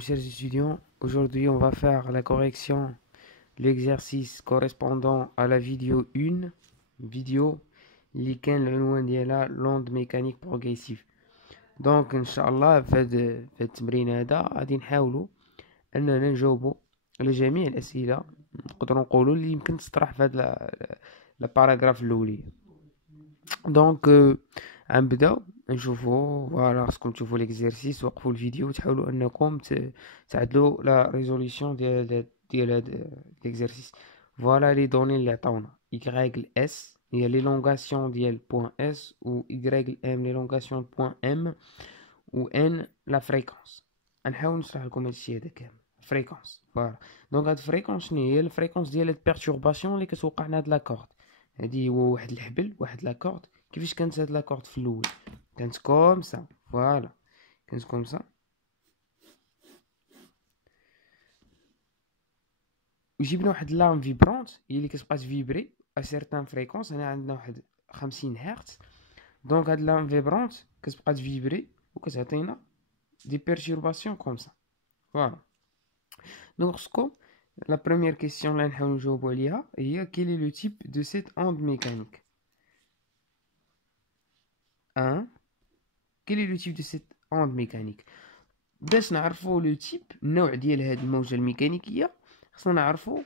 chers étudiants. Aujourd'hui, on va faire la correction, l'exercice correspondant à la vidéo 1, vidéo اللي كان العنوان ديالها l'onde mécanique progressive. دونك ان شاء الله في التمرين هذا غادي نحاولوا اننا نجاوبوا على جميع الاسئله نقدروا نقولوا اللي يمكن تطرح في هذا الباراغراف الاولي. دونك غنبداو نشوفوا فوالا. خصكم تشوفوا ليكزيرسيس، وقفوا الفيديو وتحاولوا انكم تعدلوا لا ريزوليسيون ديال هاد ليكزيرسيس. فوالا لي دوني اللي عطاونا y s هي ليلونغاسيون ديال بوين اس، و y m ليلونغاسيون بوين ام، و n لا فريكونس. غنحاول نشرح لكم هادشي هذا كامل. فريكونس فوالا. دونك هاد الفريكونس شنو هي؟ الفريكونس ديال البيرتورباسيون اللي كتوقع لهاد لاكورد. هادي هو واحد الحبل، واحد لاكورد. كيفاش كانت هاد لاكورد في الاول؟ كانت كوم سا، فوالا كانت كوم سا، وجبنا واحد لام فيبرونت هي اللي كتبقى تفيبري ا سيرتان فريكونس. هنا عندنا واحد 50 هرتز. دونك هاد لام فيبرونت كتبقى تفيبري وكتعطينا دي بيرتورباسيون كوم سا، فوالا. دونك خصكم لا بروميير كيسيون اللي نحاول نجاوبوا عليها هي كيل est le type de cette onde mécanique. 1. Quel est le type de cette onde mécanique? باش نعرفوا لو تيب النوع ديال هاد الموجه الميكانيكيه خصنا نعرفوا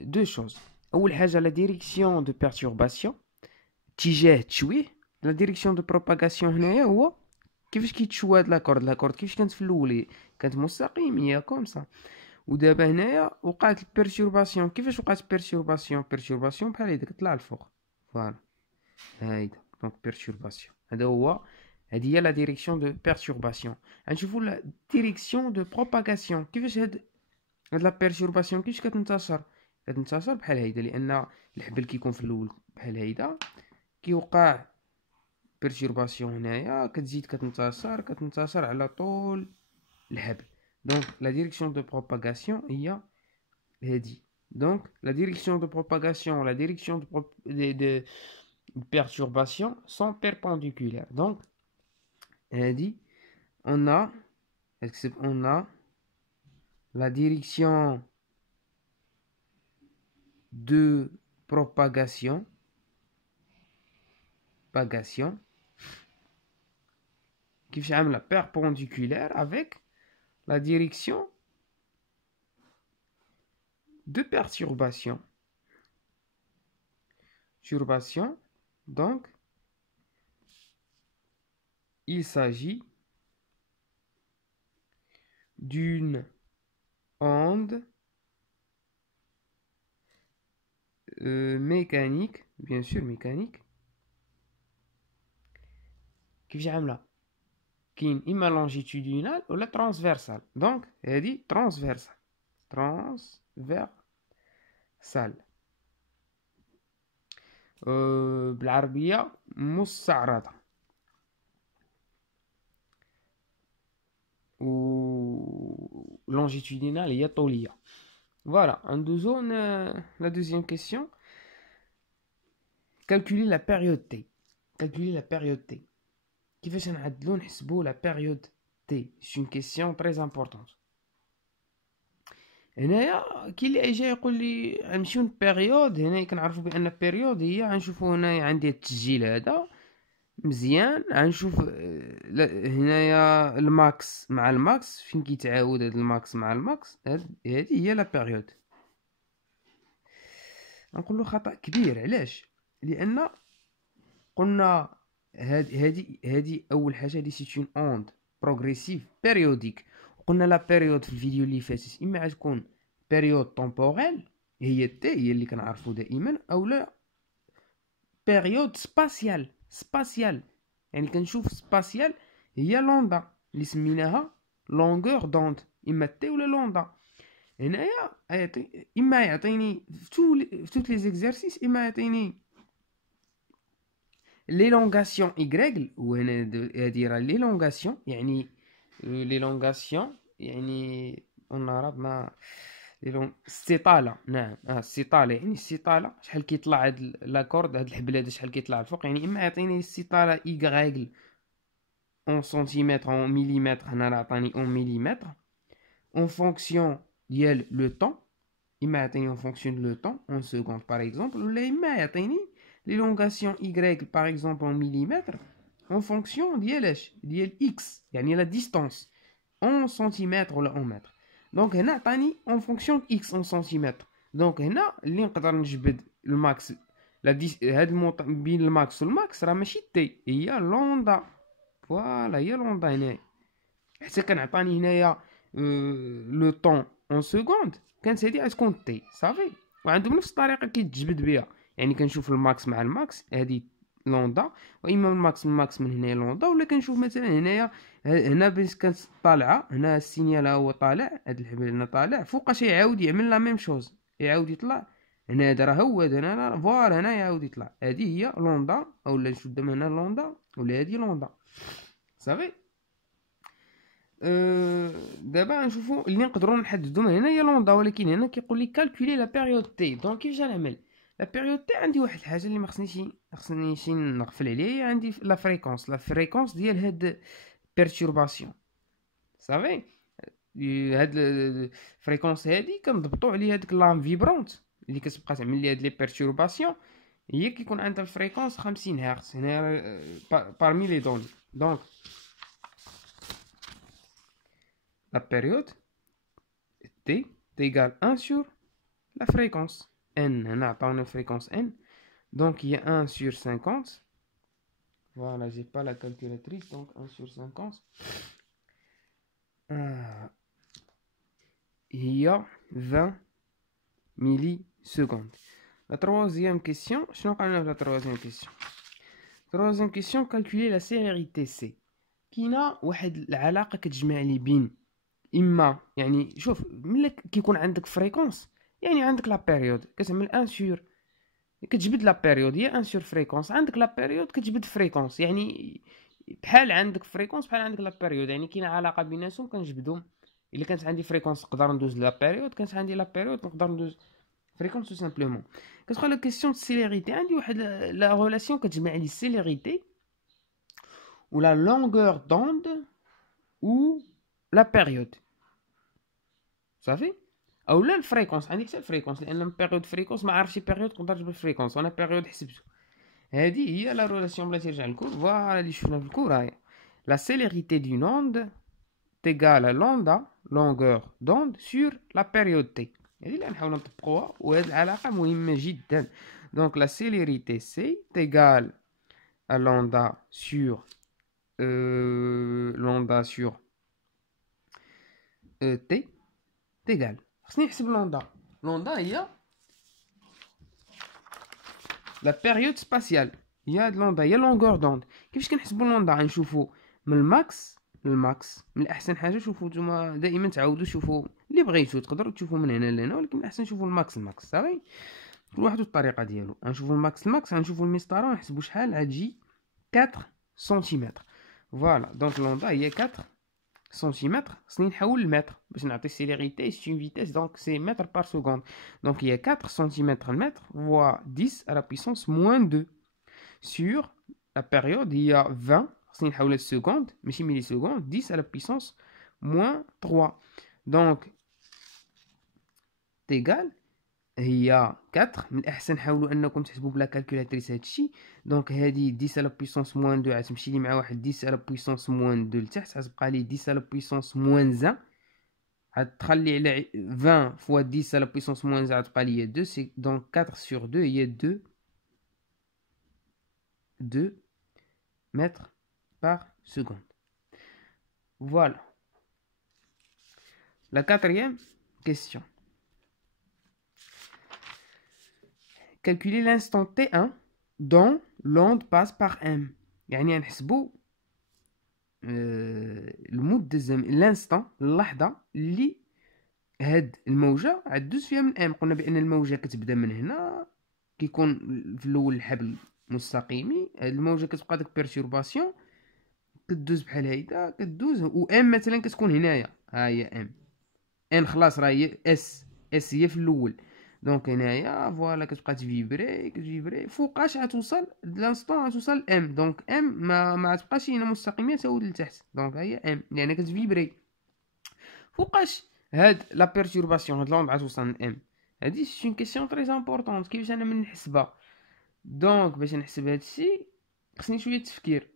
دو شوز. اول حاجه لا ديريكسيون دو بيرتورباسيون، اتجاه التشويه. لا ديريكسيون دو بروباغاسيون هنايا هو كيفاش كيتشوى هاد لاكورد كيفاش كانت في الاول، كانت مستقيميه كوم سا، ودابا هنايا وقعت البيرتورباسيون. كيفاش وقعت بيرتورباسيون بحال هيدا كطلع الفوق، فوالا هايدا. دونك بيرتورباسيون هذا هو، هذه هي لا ديريكسيون دو بيرتورباسيون. غنشوفوا لا ديريكسيون دو بروباغاسيون. كيفاش هاد لا بيرتورباسيون كيفاش كتنتشر بحال هيدا، لان الحبل كيكون في الاول بحال هيدا، كيوقع بيرتورباسيون هنايا، كتزيد كتنتشر على طول الحبل. دونك لا ديريكسيون دو بروباغاسيون هي هادي. دونك لا ديريكسيون دو بروباغاسيون، لا ديريكسيون de perturbation sont perpendiculaires. Donc dit on a la direction de propagation qui fait la perpendiculaire avec la direction de perturbation. Donc il s'agit d'une onde mécanique, bien sûr mécanique, qui vient là, qui est imma longitudinale ou la transversale. Donc elle dit transversale. بالعربية مستعرضة. ou longitudinale هي طولية. Voilà, en la deuxième question. Calculer la période T. كيفاش نعدلو نحسبو la période T? C'est une question très importante. هنايا كي اللي جاي يقول لي غنمشيو للبيريود، هنايا كنعرفو بان بيريود هي غنشوفو هنايا عندي التسجيل هذا مزيان. غنشوف هنايا الماكس مع الماكس، فين كيتعاود هاد الماكس مع الماكس، هادي هي لا بيريود. نقول له خطأ كبير. علاش؟ لان قلنا هادي اول حاجه، هادي سي اون اوند بروغريسيف بيريوديك. قلنا لا بيريود في الفيديو اللي فات اما تكون بيريود طومبوريل هي تي، هي اللي كنعرفو دائما، او لا بيريود سباسيال. يعني كنشوف سباسيال هي لوندا اللي سميناها لونغور دوند، اما تي ولا لوندا. هنايا اما يعطيني في توت لي زيكزارسيس، اما يعطيني ليلونغاسيون ايغريك، وهنا هادي راه ليلونغاسيون يعني اون عرب ما استطالة. نعم استطالة، يعني استطالة شحال كيطلع هاد لاكورد، هاد الحبل هذا شحال كيطلع الفوق. يعني اما يعطيني استطالة ايغريك اون سنتيمتر اون مليمتر، هنا راه عطاني اون مليمتر، en fonction ديال لو طون، اما يعطيني en fonction de le temps en secondes par exemple، ولا اما يعطيني l'élongation y par exemple en millimètres en fonction ديال اش، ديال x يعني la distance en centimètres ولا en mètres. دونك هنا عطاني en fonction de x en centimètres. دونك هنا اللي نقدر نجبد الماكس هاد بين الماكس والماكس راه ماشي تي، هي لوندا. فوالا هي لوندا هنايا، حتى كان عطاني هنايا لو طون اون سكوند كانت هادي غتكون تي صافي. وعندهم نفس الطريقه كيتجبد بها، يعني كنشوف الماكس مع الماكس هادي لوندا، واما الماكس من الماكس من هنايا لوندا، ولا كنشوف مثلا هنايا هنا باش كانت طالعه هنا السينيال هو طالع، هاد الحبل هنا طالع فوقاش يعاود يعمل لا ميم شوز، يعاود يطلع هنا. هذا راه هو هنا فوالا هنا يعاود يطلع، هادي هي لوندا، اولا نشوف دابا هنا لوندا ولا هادي لوندا صافي. دابا نشوفوا اللي نقدروا نحددوا من هنا هي لوندا، ولكن هنا كيقول لي كالكولي لا بيريود تي. دونك كيفاش غنعمل لا بيريود تي؟ عندي واحد الحاجه اللي ما خصني شي نغفل عليها، هي عندي لا فريكونس ديال هاد بيرتورباسيون صافي. هاد الفريكونس هادي كنضبطوا عليه هاديك لام فيبرونت اللي كتبقى تعمل لي هاد لي بيرتورباسيون، هي كيكون عندها الفريكونس 50 هرتز هنا بارمي لي دوني. دونك la période t égale 1 sur la fréquence n. On a une fréquence n, donc il y a 1 sur 50. Voilà, j'ai pas la calculatrice, donc 1 sur 50. Il y a 20 millisecondes. La troisième question, je n'ai pas la troisième question. Troisième question, calculer la célérité C. Qui n'a واحد العلاقة كتجمع لي بين اما يعني شوف ملي كيكون عندك فريكونس يعني عندك لا بيريود كتعمل 1 سور كتجبد لا بيريود هي 1 سور فريكونس، عندك لا بيريود كتجبد فريكونس، يعني بحال عندك فريكونس بحال عندك لا بيريود، يعني كاينه علاقه بيناتهم كنجبدهم. الا كانت عندي فريكونس نقدر ندوز لا بيريود، كانت عندي لا بيريود نقدر ندوز فريكونس تو سامبلومون. كتبقى لا كيسيون دو سيليريتي، عندي واحد لا ريلاسيون كتجمع لي السيليريتي و لا لونغور دوند و لا بيريود صافي، او لا الفريكونس. عندي حتى الفريكونس لان بيريود فريكونس ما عارفش بيريود نقدر نجبد الفريكونس وانا بيريود حسبته. هذه هي لا ريلاسيون بلاتي نرجع للكور. فوالا اللي شفنا في الكور هاهي لا سيليريتي دو نوند تيغال لوندا لونغور دوند سور لا بيريود تي. هذه اللي نحاول نطبقوها، وهذه العلاقه مهمه جدا. دونك لا سيليريتي سي تيغال لوندا سور لوندا سور تي تيغال. خصني نحسب لوندا هي لا بيريود سباسيال، هي هاد لوندا هي لونغور دوند. كيفاش كنحسبوا لوندا؟ غنشوفوا من الماكس للماكس. من الاحسن حاجه شوفوا نتوما دائما تعاودوا شوفوا اللي بغيتو، تقدروا تشوفوا من هنا لهنا، ولكن الاحسن نشوفوا الماكس صافي. كل واحد والطريقه ديالو. غنشوفوا الماكس غنشوفوا المسطره ونحسبوا شحال غتجي 4 سنتيمتر. فوالا دونك لوندا هي 4 سنتيمتر. خصني نحول المتر باش نعطي سيليريتي سي اون فيتيس، دونك سي متر بار سكوند. دونك هي 4 سنتيمتر المتر فوا 10 à la puissance moins 2 sur la période هي 20. خصني نحولها لسكوند ماشي ملي سكوند، 10 à la puissance moins 3. دونك تيغال هي 4. من الاحسن حاولوا انكم تحسبوا بلا كالكولاتريس هادشي. دونك هادي 10 على بويسونس موان 2 غتمشي لي مع واحد 10 على بويسونس موان 2 لتحت، غتبقى لي 10 على بويسونس موان 1. غتخلي على 20 فوا 10 على بويسونس موان 1 غتبقى لي 2. سي دونك 4 sur 2 هي 2 mètres par seconde. Voilà. La quatrième question. Calculer l'instant T1 dont l'onde passe par M. يعني نحسبوا المدة الانستان اللحظة اللي هاد الموجة عدوز فيها من M. قلنا بأن الموجة كتبدا من هنا، كيكون في الأول الحبل مستقيمي، هاد الموجة كتبقى داك بيرتورباسيون كدوز بحال هيدا كدوز، و M مثلا كتكون هنايا، ها هي M N خلاص راه هي S هي في الأول. دونك هنايا فوالا كتبقى تفيبري فوقاش غتوصل لانستون غتوصل ام. دونك ام ما تبقاش هنا مستقيمه تعود لتحت، دونك هي ام لان كتفيبري. فوقاش هاد لا بيرتورباسيون هاد لوند عاد توصل ام، هادي سي اون كيسيون تري امبورطونط. كيفاش انا من نحسبها؟ دونك باش نحسب هادشي خصني شويه تفكير.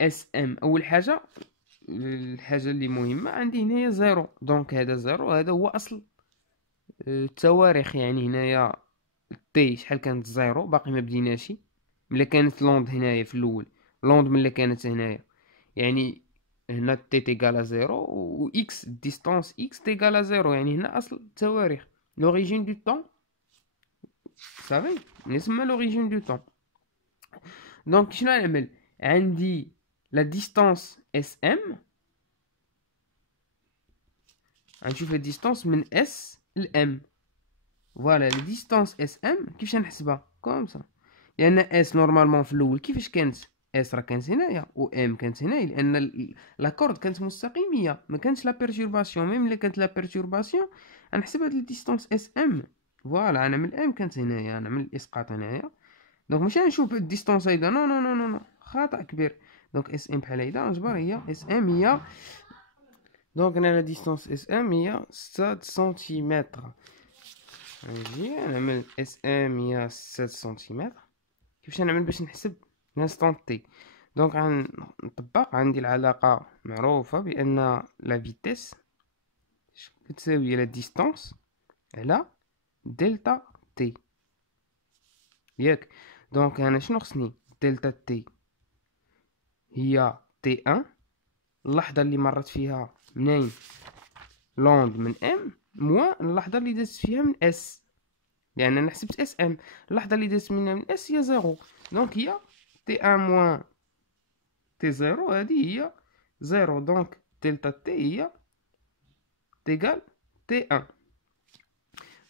اس ام اول حاجه، الحاجه اللي مهمه عندي هنايا زيرو، دونك هذا زيرو، هذا هو اصل التواريخ. يعني هنايا تي شحال كانت زيرو، باقي ما بديناشي. ملي كانت لوند هنايا في الاول، لوند ملي كانت هنايا، يعني هنا تي تيغالا زيرو، و اكس ديستانس اكس تيغالا زيرو، يعني هنا اصل التواريخ، لوريجين دو طون. صافي، نسمى لوريجين دو طون. دونك شنو نعمل؟ عندي لا ديستانس اس ام، غنشوف لا ديستانس من اس ل ام. فوالا لا ديستانس اس ام كيفاش نحسبها؟ كوم سا. لان اس نورمالمون في الاول كيفاش كانت؟ اس راه كانت هنايا و ام كانت هنايا، لان لا كورد كانت مستقيميه، ما كانش لا بيرتورباسيون. ميم ملي كانت لا بيرتورباسيون غنحسب هاد الديستانس اس ام. فوالا انا من الام كانت هنايا، انا من الاسقاط هنايا. دونك ماشي نشوف الديستانس هيدا، نو نو نو نو نو، خطا كبير. دونك اس ام بحال هيدا نجبر، هي اس ام هي، دونك انا لا ديستانس اس ام هي 6 سنتيمتر. نجي نعمل اس ام هي 6 سنتيمتر. كيفاش نعمل باش نحسب لانستون تي؟ دونك غنطبق، عندي العلاقه معروفه بان لا فيتيس كتساوي لا ديستانس على دلتا تي، ياك؟ دونك انا شنو خصني؟ دلتا تي هي تي ان، اللحظه اللي مرت فيها منين؟ لوند من ام، موان اللحظه اللي دازت فيها من اس، لان انا حسبت اس ام. اللحظه اللي دازت منها من اس هي زيرو، دونك هي تي ان موان تي زيرو، هذه هي زيرو. دونك دلتا تي هي تيغال تي ان.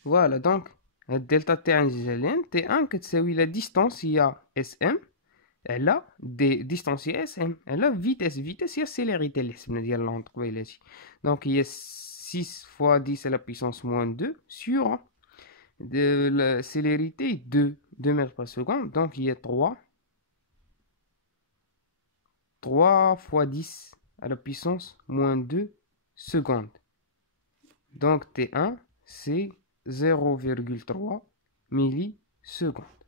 فوالا دونك هاد دلتا تي عندي جالين تي ان كتساوي لا ديستانس هي اس ام على ديستانس هي اس ام على فيتيس. فيتيس هي السيليريتي اللي حسبنا ديال لوند قبيلاتي. دونك هي 6 فوا 10 على بيسونس موان 2 sur de la célérité 2 mètres par seconde. Donc il y a 3 fois 10 à la puissance moins 2 secondes. Donc T1 c'est 0,3 millisecondes.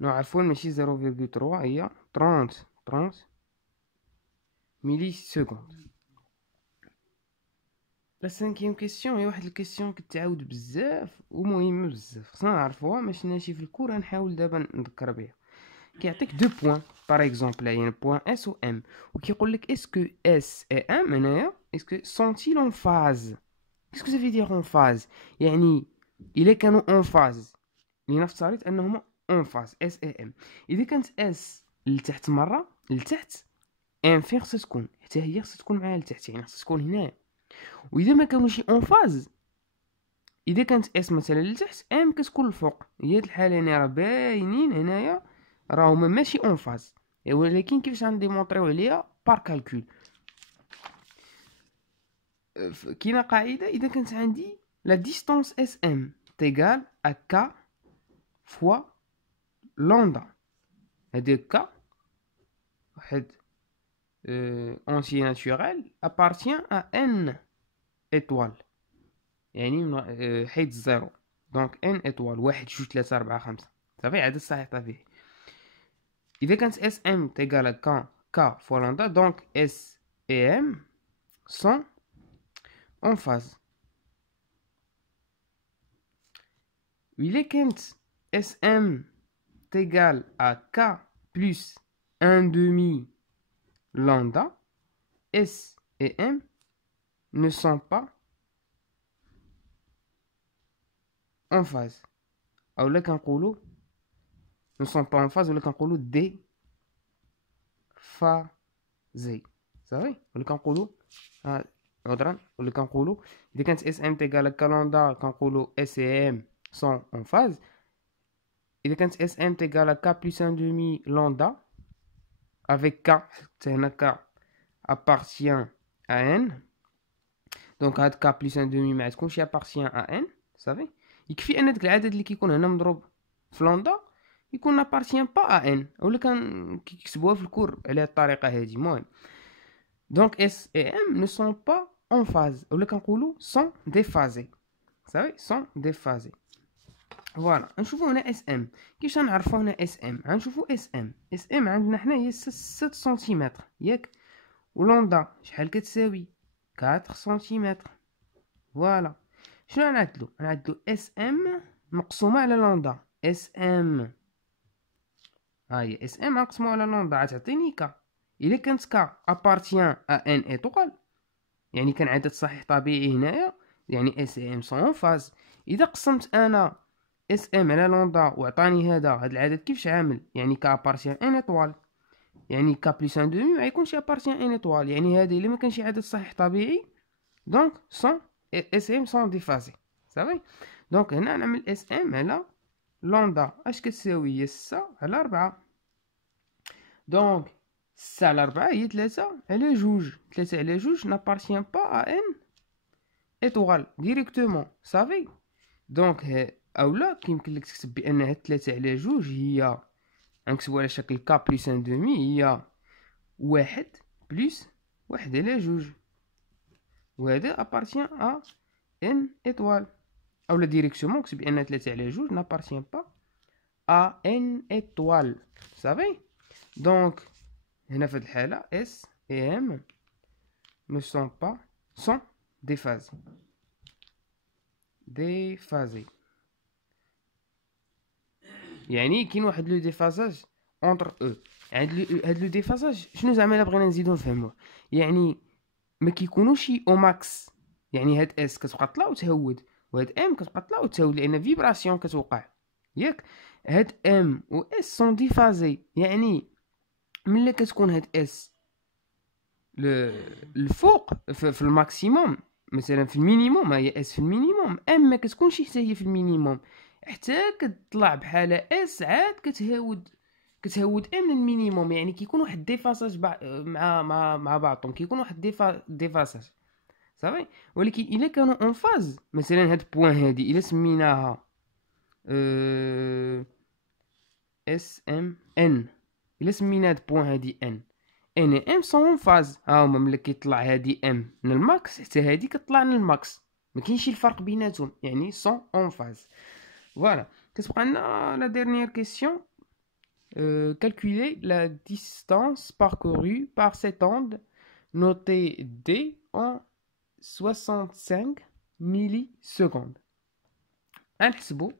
نعرفون ماشي 0,3، هي 30 millisecondes. لا سانكيام كيسيون هي واحد الكيسيون كتعاود بزاف ومهمه بزاف، خصنا نعرفوها. ما شفناهاش في الكور، غنحاول دابا نذكر بها. كيعطيك دو بوين باغ اكزومبل، يعني بوين اس و ام، وكيقول لك اسكو اس اي ام هنايا اسكو سونتيل اون فاز. اسكو سافي دير اون فاز؟ يعني الا كانوا اون فاز، لنفترض انهما اون فاز اس اي ام. اذا كانت اس لتحت مره لتحت، ام فين خصها تكون؟ حتى هي خصها تكون معاها لتحت، يعني خصها تكون هنا. واذا ما كانوش اون فاز، اذا كانت اس مثلا لتحت، ام كتكون الفوق. هي هاد الحاله هنا راه باينين هنايا راهما ماشي اون فاز، ولكن كيفاش غنديمونطريو عليها؟ بار كالكول. كاينه قاعده، اذا كانت عندي لا ديستانس اس ام تيغال ا ك فوا لوندا، هادي ك واحد اونتي ناتوريل ابارتيان ا ان ايطوال، يعني حيت زيرو. دونك ان ايطوال، واحد جوج تلاتة ربعة خمسة، صافي عدد صحيح طبيعي. اذا كانت اس ام تيغال ك فوا لوندا، دونك اس اي ام سون اون فاز. وإلا كانت اس ام تيغال ا ك بلس ان دومي lambda, S et M ne sont pas en phase. أو لا كنقولو ne sont pas en phase، ولا كنقولو دي فازي، صافي. ولا كنقولو عذرا، ولا كنقولو إذا كانت اس ام تيغال كالوندا كنقولو اس اي ام سون اون فاز. إذا كانت اس ام تيغال ك بلس ان دومي لوندا افيك ك، حتى هنا ك appartient à n، دونك هاد ك بلس ان دومي ما تكونش appartient à n، صافي. يكفي ان داك العدد اللي كيكون هنا مضروب في لوندا يكون appartient با à n، ولا كان كيكتبوها في الكور على هاد الطريقه هادي. المهم Donc S et M ne sont pas en phase. Ou le كنقولوا sont déphasés. Vous savez, sont déphasés. فوالا نشوفوا هنا اس ام. كيفاش نعرفوا هنا اس ام؟ غنشوفوا اس ام. اس ام عندنا حنا هي 6 سنتيمتر ياك، ولوندا شحال كتساوي 4 سنتيمتر. فوالا شنو غنعدلو؟ غنعدلو اس ام مقسومه على لوندا. اس ام ها هي اس ام مقسومه على لوندا غتعطيني كا. الا كانت كا ابارتيان ا ان ايطوال، يعني كان عدد صحيح طبيعي هنايا، يعني اس ام سون فاز. اذا قسمت انا اس ام على لوندا وعطاني هذا العدد كيفاش عامل، يعني كا ابارتيان ان ايطوال، يعني كا بلس ان دومي ما يكونش ابارتيان ان ايطوال، يعني هذا الا ما كانش عدد صحيح طبيعي دونك سون اس ام سون ديفازي. صافي. دونك هنا نعمل اس ام على لوندا اش كتساوي هي 6 على 4. دونك 6 على 4 هي 3 على 2. 3 على 2 n'appartient pas à n étoile directement. صافي. دونك اولا كيمكن لك تكتب بان هاد 3 على 2 هي غنكتبو على شكل ك بلس ان دومي، هي 1 بلس 1 على 2، وهذا ابارتيان ا ان ايطوال. اولا ديريكتومون نكتب بان 3 على 2 n'appartient pas à n étoile. صافي. دونك هنا في هاد الحالة S et M ne sont pas sont déphasés. déphasés يعني كاين واحد لو ديفازاج اونتر او. هاد لو ديفازاج شنو زعما الا بغينا نزيدو نفهموه؟ يعني ما كيكونوش او ماكس، يعني هاد اس كتبقى طلع وتهود، وهاد ام كتبقى طلع وتهود لان فيبراسيون كتوقع ياك. هاد ام و اس سون ديفازي، يعني ملي كتكون هاد اس الفوق في الماكسيموم، مثلا في المينيموم هي اس في المينيموم، ام ما كتكونش حتى هي في المينيموم، حتى كتطلع بحال اس عاد كتهود ام للمينيموم، يعني كيكون واحد ديفاساج مع بعضهم، كيكون واحد ديفاساج. صافي. ولكن الا كانوا اون فاز، مثلا هاد بوين هادي الا سميناها اس ام ان، الا سمينا هاد بوين هادي ان ام سون فاز، ها هما ملي كيطلع هادي ام من الماكس حتى هادي كتطلع من الماكس، ما كاينش الفرق بيناتهم، يعني سون اون فاز. فوالا. كتبقى لنا لا ديرنيير كيسيون. calculer la distance parcourue par cette onde notée d en 65 millisecondes. غنحسبوا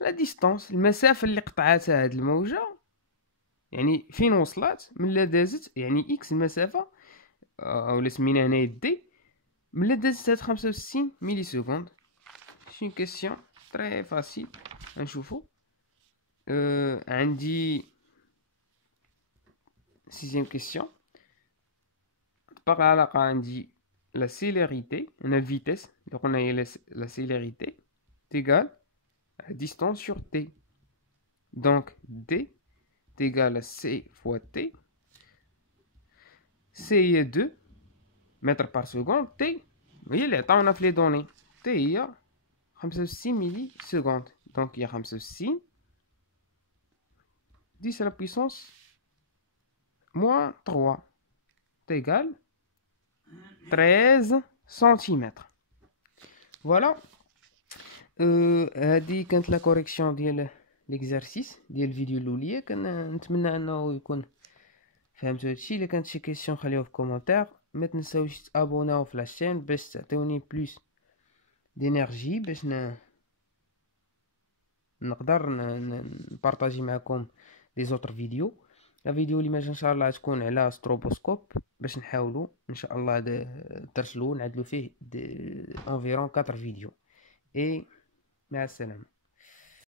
لا ديستانس، المسافه اللي قطعتها هاد الموجه، يعني فين وصلت ملي دازت، يعني اكس المسافه اولا سمينا هنايا دي، ملي دازت هاد 65 ملي سكوند. شي كيسيون تري فاسيل غنشوفو. عندي سيزيام كيسيون. باغ علاقه عندي لا سيليريتي، هنا الفيتيس اللي قلنا هي لا سيليريتي تيغال distance sur t. Donc d est égal à c fois t. c est 2 mètres par seconde. t هي اللي عطاونا في لي دوني. t هي 65 ملي سكوند. دونك هي 65 10 à la puissance moins 3 t égale 13 cm. Voilà. هذه كانت لا كوريكسيون ديال ليكزارسيس ديال الفيديو الاوليه. كنتمنى انه يكون فهمتوا هادشي. الا كانت شي كيسيون خليوها في كومونتير. ما تنساوش تابوناو في لاشين باش تعطيوني بلوس دينيرجي باش نقدر نبارطاجي معكم لي زوتر فيديو. لا فيديو اللي ماجا ان شاء الله تكون على ستروبوسكوب باش نحاولوا ان شاء الله نترسلو نعدلو فيه انفيرون 4 فيديو. مع السلامه.